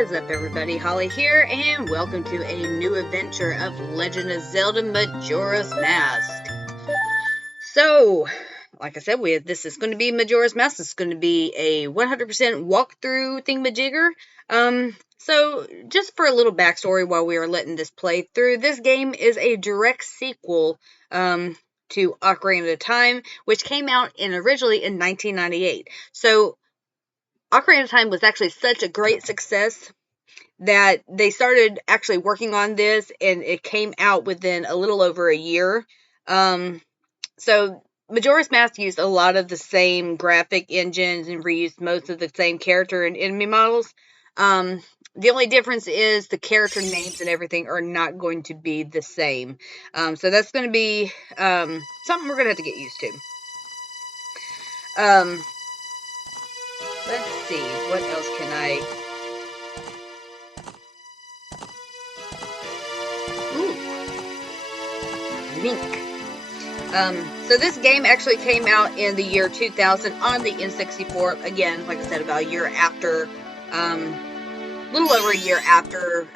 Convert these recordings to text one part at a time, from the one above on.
is up, everybody? Holly here, and welcome to a new adventure of Legend of Zelda Majora's Mask. So, like I said, this is going to be Majora's Mask. It's going to be a 100% walkthrough thingamajigger. So, just for a little backstory while we are letting this play through, this game is a direct sequel to Ocarina of Time, which came out originally in 1998. So, Ocarina of Time was actually such a great success that they started actually working on this, and it came out within a little over a year. So Majora's Mask used a lot of the same graphic engines and reused most of the same character and enemy models. The only difference is the character names and everything are not going to be the same. So that's going to be something we're going to have to get used to. Let's see, what else can I... Ooh. Link. So this game actually came out in the year 2000 on the N64. Again, like I said, about a year after, little over a year after,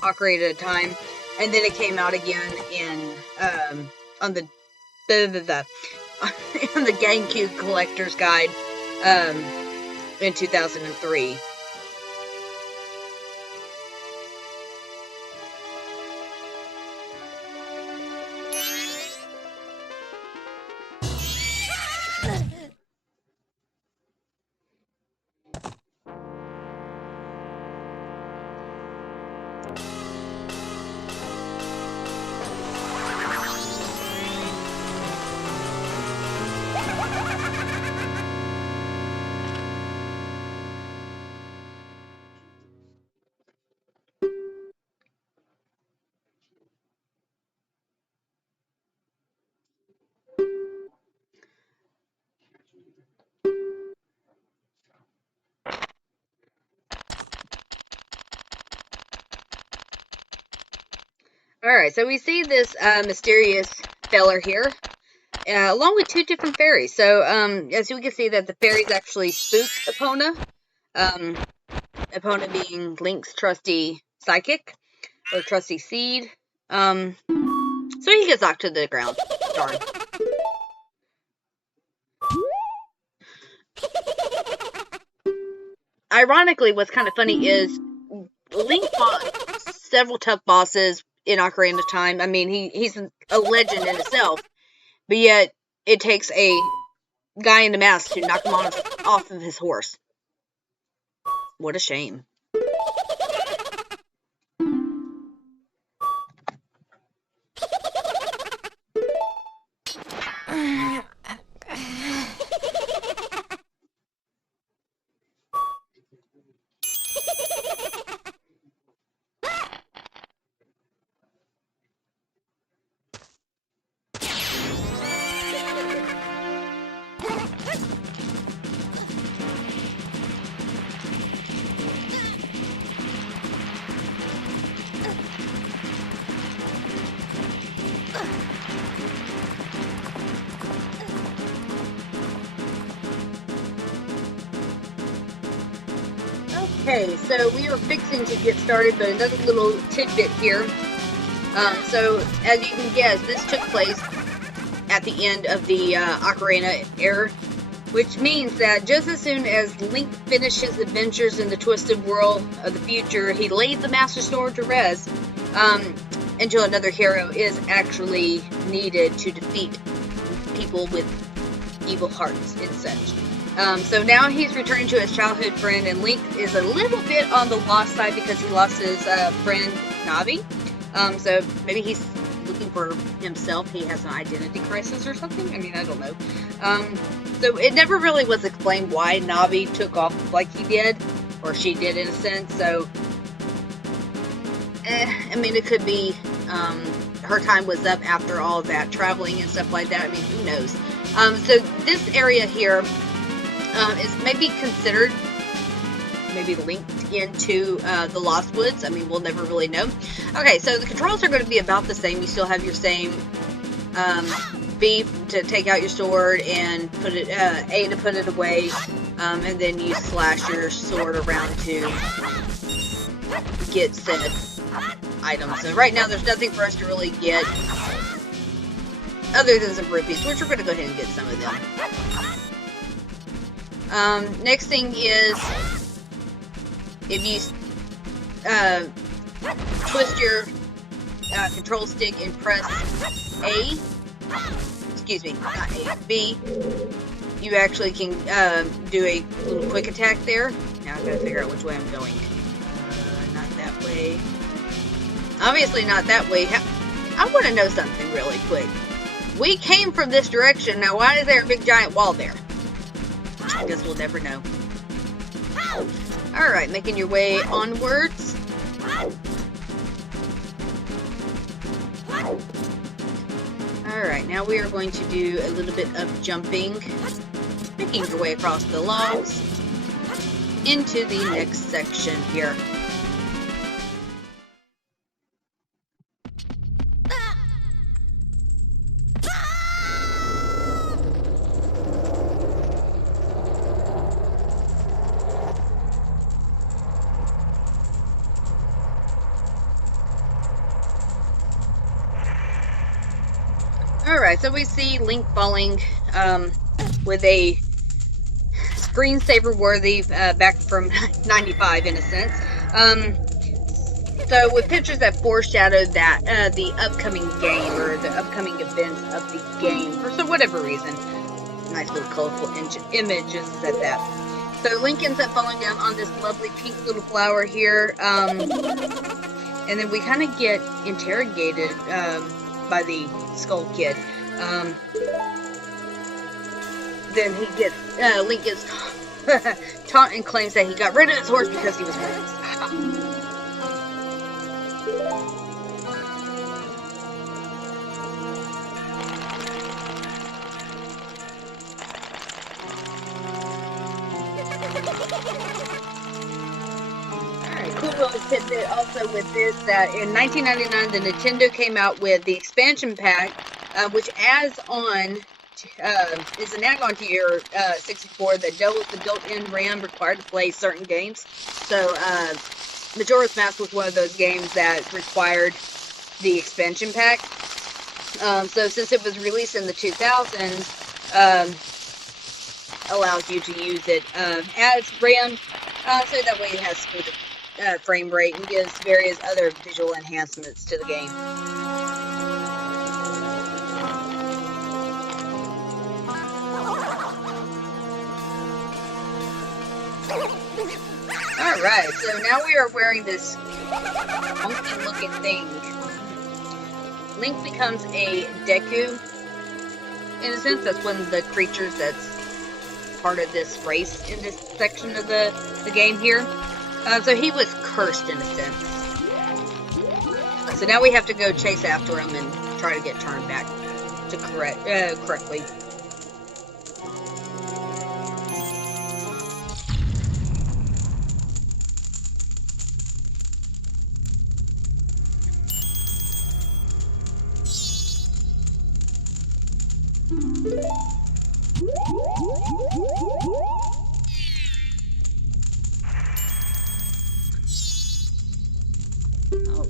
Ocarina of Time. And then it came out again in, on the on the GameCube Collector's Guide, in 2003. Alright, so we see this mysterious feller here, along with two different fairies. So, as you can see that the fairies actually spook Epona. Epona being Link's trusty psychic, or trusty seed. So he gets knocked to the ground. Darn. Ironically, what's kind of funny is Link fought several tough bosses in Ocarina of Time. I mean, he's a legend in itself, but yet it takes a guy in a mask to knock him off of his horse. What a shame. Okay, so we are fixing to get started, but another little tidbit here. So, as you can guess, this took place at the end of the Ocarina era, which means that just as soon as Link finished his adventures in the twisted world of the future, he laid the Master Sword to rest until another hero is actually needed to defeat people with evil hearts and such. So now he's returning to his childhood friend, and Link is a little bit on the lost side because he lost his friend Navi. So maybe he's looking for himself. He has an identity crisis or something. I mean, I don't know. So it never really was explained why Navi took off like he did, or she did in a sense. So, I mean, it could be her time was up after all that traveling and stuff like that. I mean, who knows? So this area here is maybe considered maybe linked into the Lost Woods. I mean, we'll never really know. Okay, so the controls are going to be about the same. You still have your same B to take out your sword and put it, A to put it away, and then you slash your sword around to get said items. So right now there's nothing for us to really get other than some rupees, which we're going to go ahead and get some of them. Next thing is, if you twist your control stick and press A, excuse me, not A, B, you actually can do a little quick attack there. Now I've got to figure out which way I'm going. Not that way. Obviously not that way. I want to know something really quick. We came from this direction. Now why is there a big giant wall there? I guess we'll never know. Alright, making your way onwards. Alright, now we are going to do a little bit of jumping. Making your way across the logs into the next section here. Alright, so we see Link falling with a screensaver worthy back from 95 in a sense. So with pictures that foreshadow that the upcoming game or the upcoming events of the game for whatever reason. Nice little colorful images at that. So Link ends up falling down on this lovely pink little flower here, and then we kind of get interrogated by the Skull Kid. Then he gets, Link gets taunt and claims that he got rid of his horse because he was racist. Alright, cool little tidbit also with this, that in 1999 the Nintendo came out with the expansion pack, which adds on is an add-on to your 64 that dealt with the built-in RAM required to play certain games. So Majora's Mask was one of those games that required the expansion pack. So since it was released in the 2000s, allows you to use it as RAM, so that way it has smooth frame rate and gives various other visual enhancements to the game. Alright, so now we are wearing this funky looking thing. Link becomes a Deku. In a sense, that's one of the creatures that's part of this race in this section of the game here. So he was cursed in a sense. So now we have to go chase after him and try to get turned back to correctly.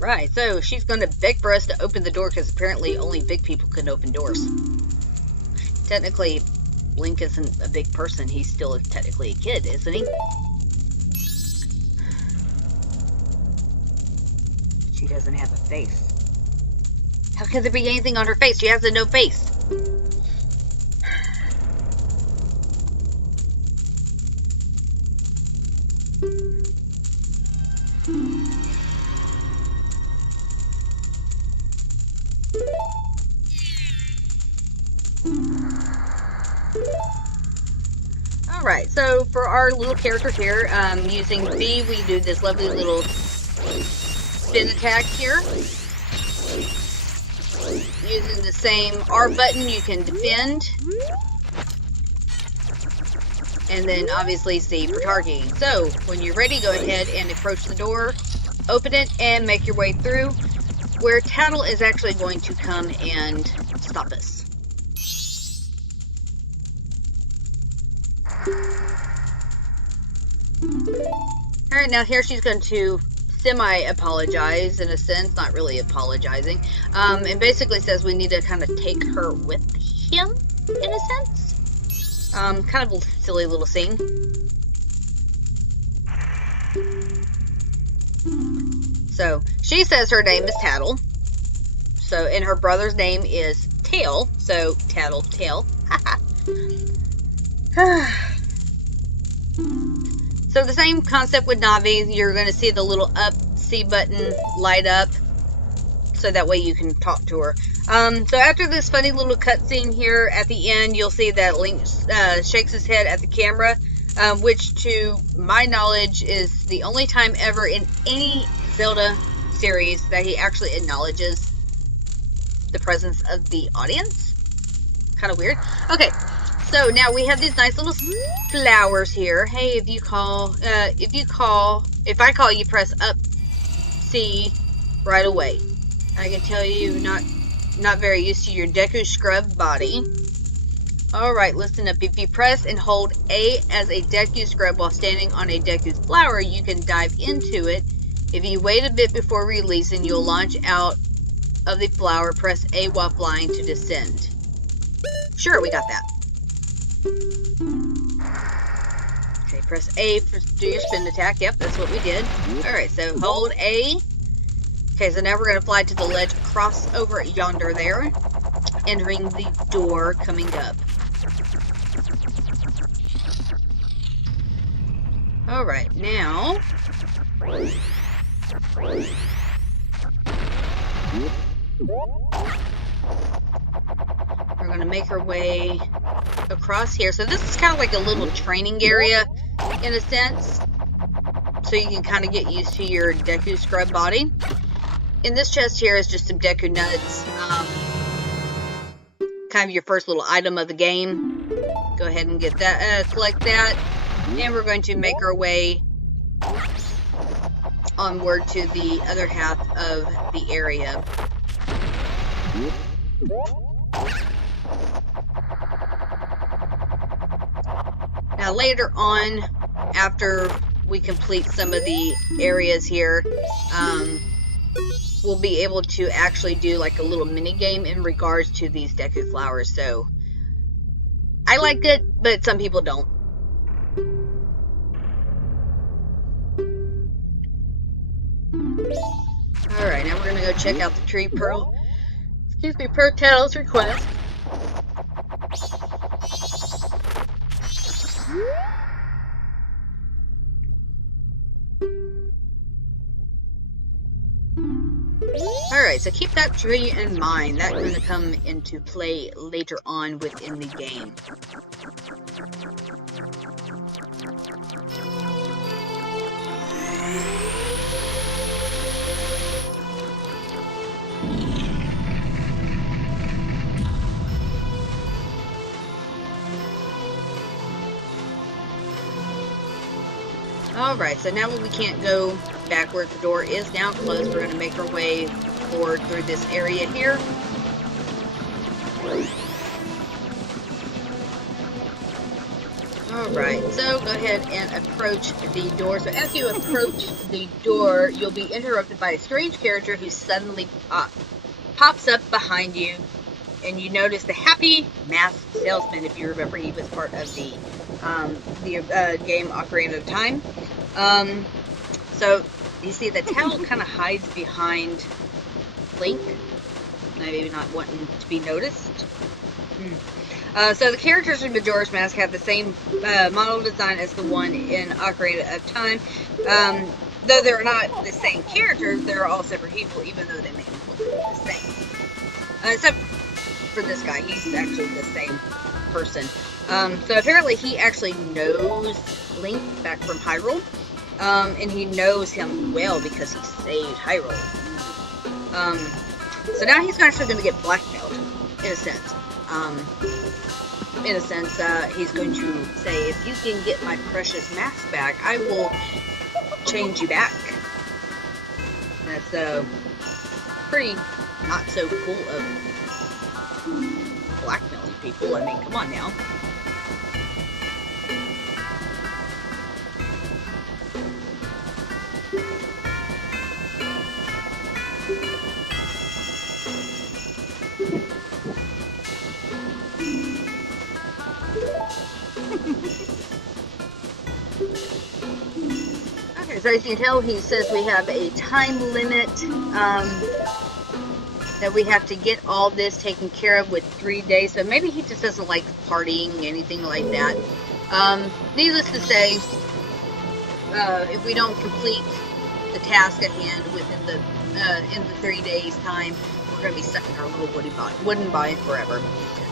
Alright, so she's going to beg for us to open the door because apparently only big people can open doors. Technically, Link isn't a big person. He's still technically a kid, isn't he? She doesn't have a face. How can there be anything on her face? She has no face. Alright, so for our little character here, using B, we do this lovely little spin attack here. Using the same R button, you can defend. And then obviously C for targeting. So, when you're ready, go ahead and approach the door, open it, and make your way through, where Tattle is actually going to come and stop us. Alright, now here she's going to semi-apologize, in a sense, not really apologizing, and basically says we need to kind of take her with him, in a sense. Kind of a silly little scene. So, she says her name is Tattle, so, and her brother's name is Tail, so, Tattle, Tail. So the same concept with Navi, you're going to see the little up C button light up, so that way you can talk to her. So after this funny little cutscene here at the end, you'll see that Link shakes his head at the camera, which to my knowledge is the only time ever in any Zelda series that he actually acknowledges the presence of the audience. Kind of weird. Okay, so now we have these nice little flowers here. Hey, if I call you, press up C right away. I can tell you not very used to your Deku scrub body. Alright, listen up. If you press and hold A as a Deku scrub while standing on a Deku flower, you can dive into it. If you wait a bit before releasing, you'll launch out of the flower. Press A while flying to descend. Sure, we got that. Okay, press A for do your spin attack. Yep, that's what we did. Alright, so hold A. Okay, so now we're going to fly to the ledge across over yonder there, entering the door coming up. Alright, now we're going to make our way across here. So this is kind of like a little training area, in a sense, so you can kind of get used to your Deku scrub body. In this chest here is just some Deku nuts, kind of your first little item of the game. Go ahead and get that, collect that, and we're going to make our way onward to the other half of the area. Now later on, after we complete some of the areas here, we'll be able to actually do like a little mini game in regards to these Deku flowers. So I liked it, but some people don't. Alright, now we're gonna go check out the tree per Tattle's request. Alright, so keep that tree in mind. That's going to come into play later on within the game. Alright, so now we can't go backward. The door is now closed. We're going to make our way forward through this area here. Alright, so go ahead and approach the door. So as you approach the door, you'll be interrupted by a strange character who suddenly pops up behind you. And you notice the happy masked salesman. If you remember, he was part of the game Ocarina of Time. So you see the Tattle kind of hides behind Link, maybe not wanting to be noticed. So the characters in Majora's Mask have the same model design as the one in Ocarina of Time. Though they're not the same characters, they're all separate people, even though they may look the same. Except for this guy, he's actually the same person. So apparently he actually knows Link back from Hyrule. And he knows him well because he saved Hyrule. So now he's actually going to get blackmailed, in a sense. He's going to say, if you can get my precious mask back, I will change you back. That's pretty not so cool of blackmailing people. I mean, come on now. as you can tell, he says we have a time limit that we have to get all this taken care of with 3 days. So maybe he just doesn't like partying, anything like that. Needless to say, if we don't complete the task at hand within the in the 3 days time, we're going to be stuck in our little wooden body forever.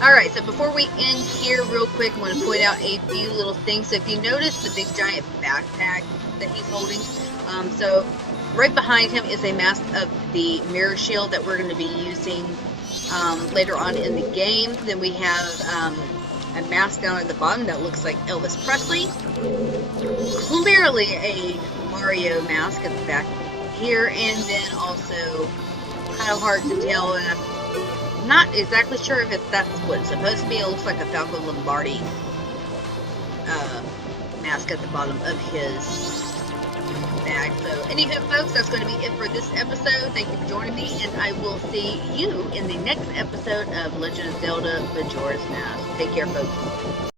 Alright, so before we end here real quick, I want to point out a few little things. So if you notice the big giant backpack that he's holding, so right behind him is a mask of the mirror shield that we're going to be using later on in the game. Then we have a mask down at the bottom that looks like Elvis Presley. Clearly a Mario mask at the back here, and then also kind of hard to tell, and I'm not exactly sure if that's what it's supposed to be. It looks like a Falco Lombardi mask at the bottom of his bag. So anywho, folks, that's going to be it for this episode. Thank you for joining me, and I will see you in the next episode of Legend of Zelda Majora's Mask. Take care, folks.